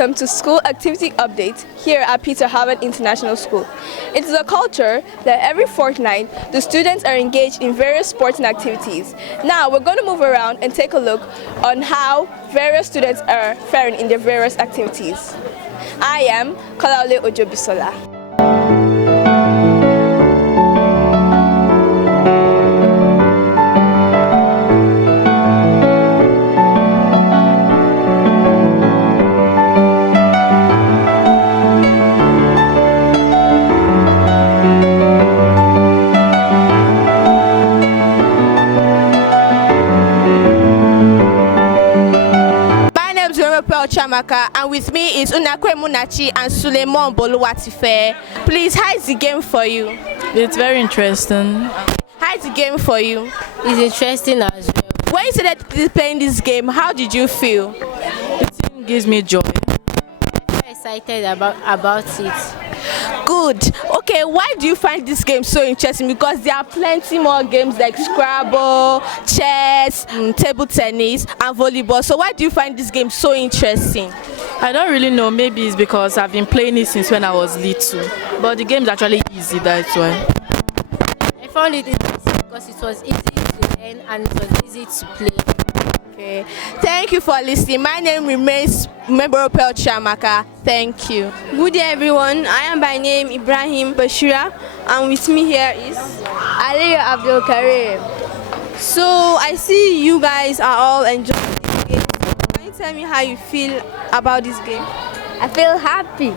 welcome to School Activity Update here at Peter Harvard International School. It is a culture that every fortnight the students are engaged in various sporting activities. Now we're going to move around and take a look on how various students are faring in their various activities. I am Kalaole Ojobisola. And with me is Unakwe Munachi and Suleiman Boluwatife. Please, how is the game for you? It's very interesting. How is the game for you? It's interesting as well. When you started playing this game, how did you feel? It gives me joy. I'm excited about it. Good. Okay, why do you find this game so interesting? Because there are plenty more games like Scrabble, chess, table tennis, and volleyball. So why do you find this game so interesting? I don't really know. Maybe it's because I've been playing it since when I was little. But the game is actually easy, that's why. I found it interesting because it was easy to learn and it was easy to play. Okay. Thank you for listening. My name remains Memberopel Chamaka. Thank you. Good day, everyone. I am by name Ibrahim Bashira, and with me here is Ali Abdul Karim. So I see you guys are all enjoying this game. Can you tell me how you feel about this game? I feel happy.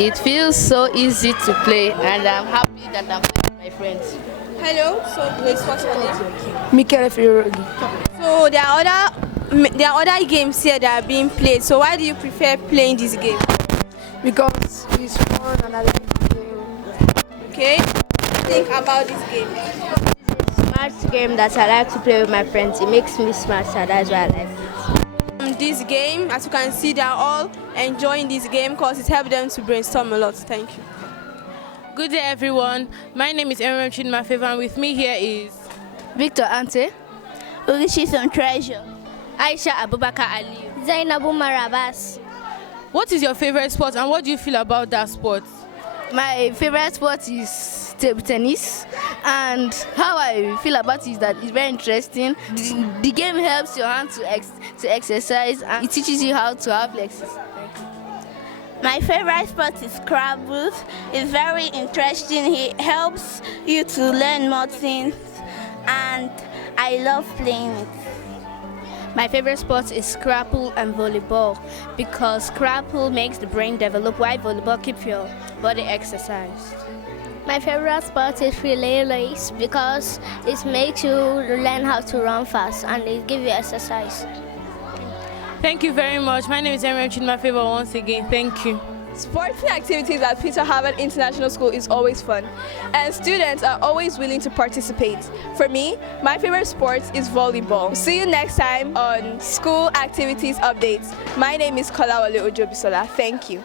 It feels so easy to play, and I'm happy that I'm playing with my friends. Hello. So please, what's your name? Mikel Firogi. So there are other games here that are being played. So why do you prefer playing this game? Because it's fun and I like the game. Okay. What do you think about this game? It's a smart game that I like to play with my friends. It makes me smarter. That's why I like it. This game, as you can see, they are all enjoying this game because it helps them to brainstorm a lot. Thank you. Good day, everyone. My name is enriching, and with me here is Victor Ante, Ulishisson Treasure, Aisha Abubakar Ali, Zainabu Marabas. What is your favorite sport and what do you feel about that sport? My favorite sport is table tennis, and how I feel about it is that it's very interesting. The game helps your hand to exercise, and it teaches you how to have exercise. My favorite sport is Scrabble. It's very interesting. It helps you to learn more things, and I love playing it. My favorite sport is Scrabble and volleyball because Scrabble makes the brain develop while volleyball keeps your body exercised. My favorite sport is relay race because it makes you learn how to run fast and it gives you exercise. Thank you very much. My name is enriching once again. Thank you. Sporting activities at Peter Harvard International School is always fun, and students are always willing to participate. For me, my favorite sport is volleyball. See you next time on School Activities Updates. My name is Kalaole Ojobisola. Thank you.